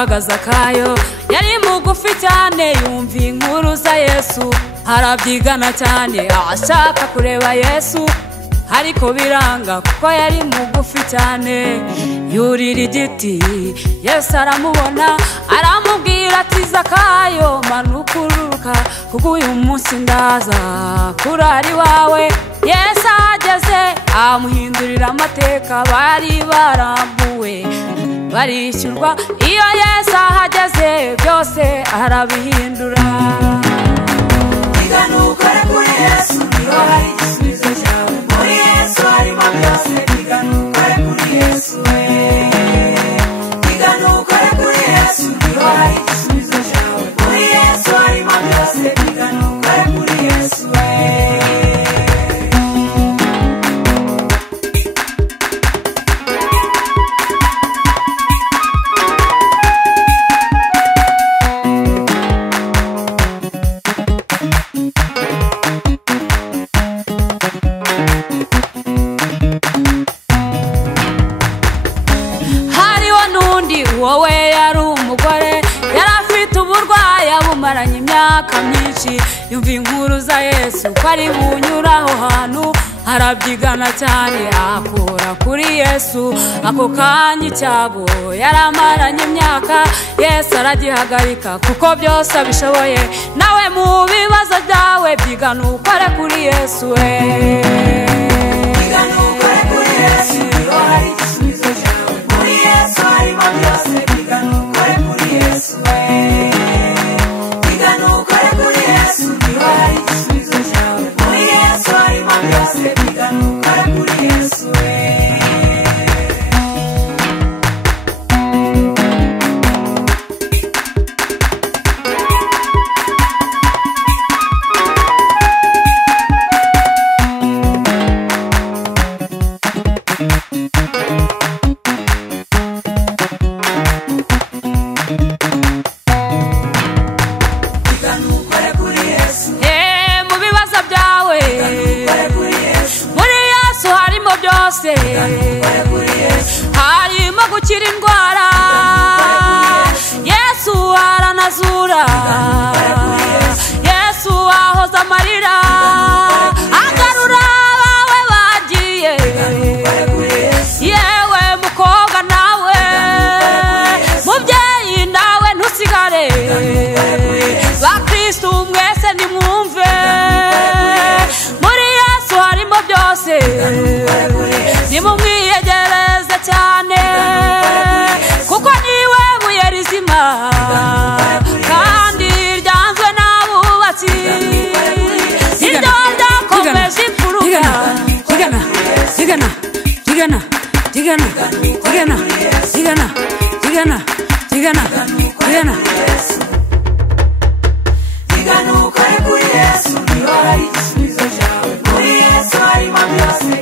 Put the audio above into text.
witwaga Zakayo yari mugufi cyane yumva inkuru za Yesu arabyigana cyane ashaka kureba Yesu ariko biranga kuko yari mugufi cyane yurira igiti Yesu aramubona aramubwira ati Zakayo manuka ururuka kuko uyu munsi ndaza kurari wawe Yesu ageze amuhindurira amateka bari barambuwe barishyurwa iyo Yesu ahageze byose arabihindura igana ukore kuri Yesu niho hari igisubizo cyawe muri Yesu harimo byose igana ukore kuri Yesu igana ukore kuri Yesu niho hari igisubizo cyawe muri Yesu harimo byose igana ukore kuri Yesu wowe yari umugore yarafite uburwayi abumaranye imyaka myinshi yumva inkuru za Yesu ko ari bunyuraho hantu arabyigana cyane akora kuri Yesu ako kanya icyago yaramaranye imyaka Yesu aragihagarika kuko byose abishoboye nawe mu bibazo byawe byigana ukore kuri Yesu igana ukore kuri Yesu niho hari igisubizo cyawe muri Yesu harimo byose igana ukore kuri Yesu igana ukore kuri Yesu niho hari igisubizo cyawe muri Yesu harimo byose igana ukore kuri Yesu harimo gukira indwara Yesu aranazura Yesu ahoza amarira agarura abawe bagiye yewe mukobwa nawe mubyeyi nawe ntusigare bakristu mwese nimwumve muri Yesu harimo byose nimumwiyegereze cyane kuko niwe buye rizima kandi ryanzwe n'abubatsi niryo ryakomeje imfuruka igana ukore kuri Yesu niho hari igisubizo cyawe muri Yesu harimo byose